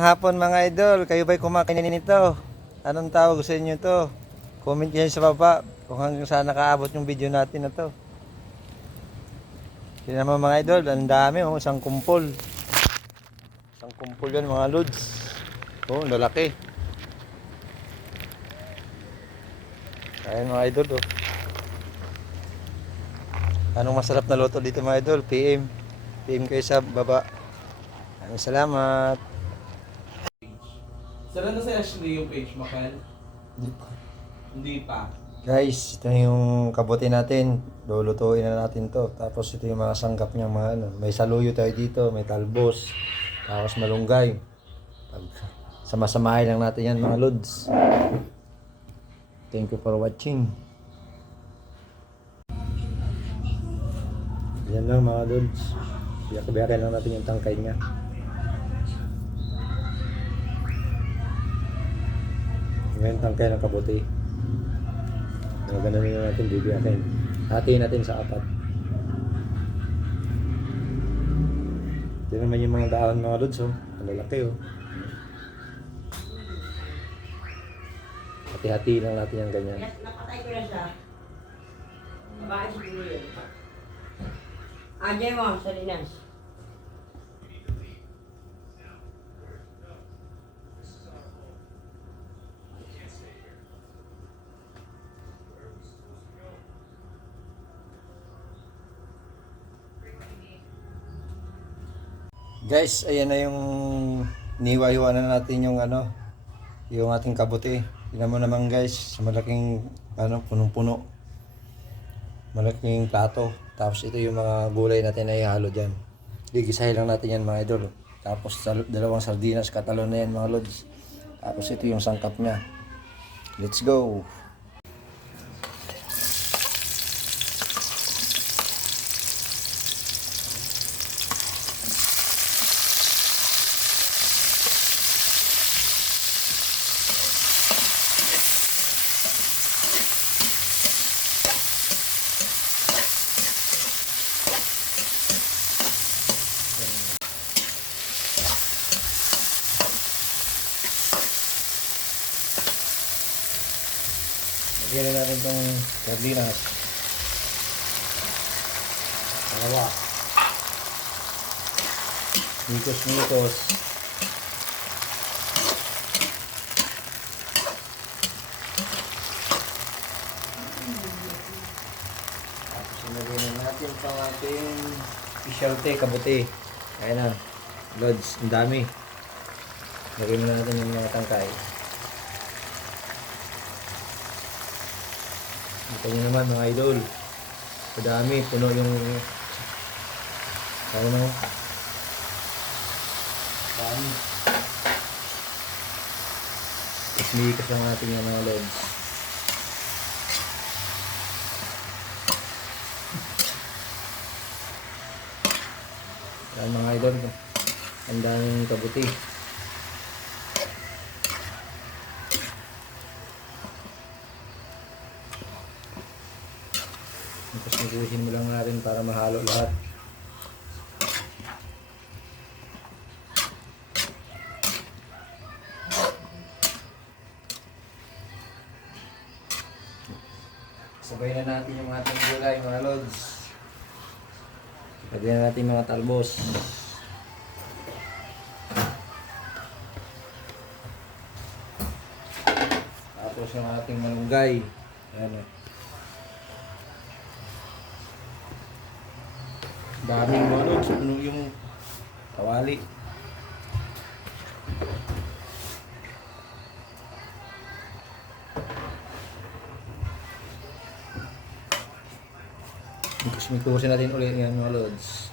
Hapon mga idol, kayo ba'y kumakain nito? Anong tawag sa inyo to? Comment kayo sa baba kung hanggang saan nakaabot yung video natin na to. Tingnan mo mga idol, ang dami oh, isang kumpol. Isang kumpol yan mga lods. Oh, lalaki. Ayan mga idol oh. Anong masarap na luto dito mga idol? PM kayo sa baba. Maraming salamat. Sara na sa Ashley yung page mo, Kel? Hindi pa. Hindi pa. Guys, ito yung kabuti natin. Lulutuin na natin to. Tapos ito yung mga sangkap niya, mga ano. May saluyo tayo dito, may talbos, tapos malunggay. Sama-samahin lang natin yan mga lods. Thank you for watching. Yan lang mga lods. Biyak-biyakin lang natin yung tangkay niya. Ngayon tangkay ng kabuti. Ganun na natin bibiyakin. Hatiin natin sa apat. Ito naman yung mga daan mga lods oh. Ang lalaki oh. Hati-hati lang natin yung ganyan. Napatay ko na siya. Babae siguro yun. Diyan mo, sa linas. Guys, ayan na yung niwa-hiwa na natin yung ano, yung ating kabuti. Tingnan mo naman guys, sa malaking ano, punong-puno. Malaking plato. Tapos ito yung mga gulay natin na ihalo diyan. Gigisahin lang natin yan mga idol. Tapos dalawang sardinas, katalon na yan mga lods. Tapos ito yung sangkap niya. Let's go! Lagyan na natin itong sardinas. Dalawa. Mikos-mikos. Tapos ilagay na natin itong ating specialty kabuti. Ayan na. Lods, ang dami. Lagyan na natin yung mga tangkay. Ito nyo naman mga idol. Madami, puno yung ano na dami. Ismikas lang natin yung mga lods. Yan mga idol, ang daming kabuti. Tapos niguhin mo lang natin para mahalo lahat. Sabay na natin yung ating gulay mga lods. Lagyan na natin mga talbos. Tapos yung ating malunggay. Ayan o. Daming mga lods, puno yung kawali. Mikusin natin ulit yan mga lods.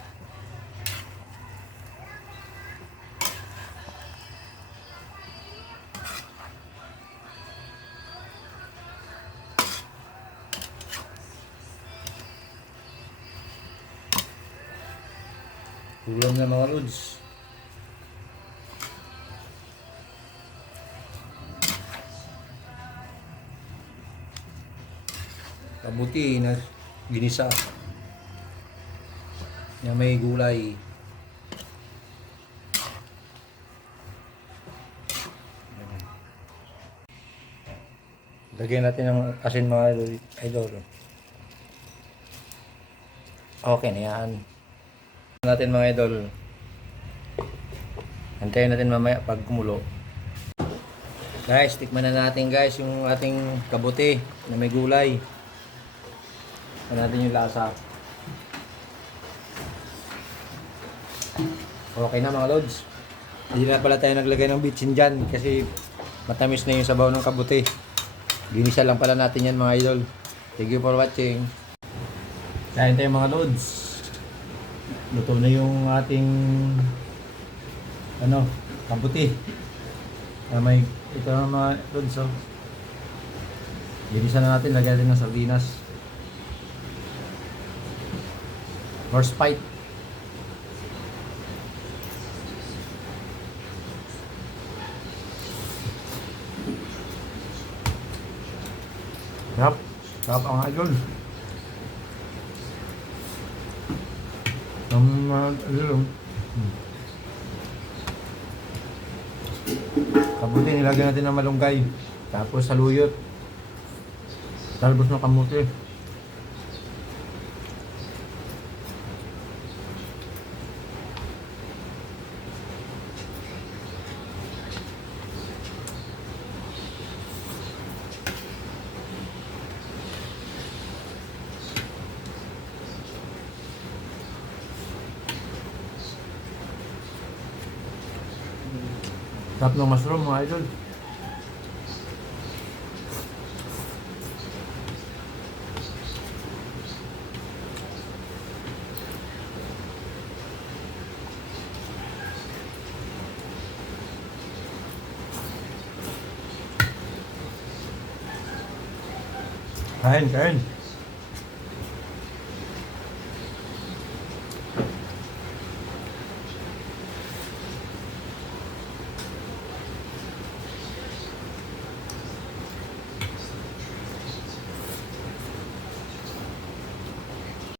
Ulam na mga lods. Kabuti na ginisa. Na may gulay. Lagyan natin ng asin mga idol. Okay na yan. Natin mga idol. Antayin natin mamaya pag kumulo. Guys, tikman na natin guys yung ating kabuti na may gulay. Tikman natin yung lasa. Okay na mga lods. Hindi na pala tayo naglagay ng bitsin dyan kasi matamis na yung sabaw ng kabuti. Ginisa lang pala natin yan mga idol. Thank you for watching. Kain tayo mga lods. Luto na yung ating kabuti. May ito na mga lods. Oh. Ginisa na natin. Lagyan natin ng sardinas. Horse pie. Sarap. Sarap ang idol. Kabuti nilagyan natin ng malunggay. Tapos saluyot. Talbos ng kamuti. Sarap ng mushroom mga idol. Kain, kain.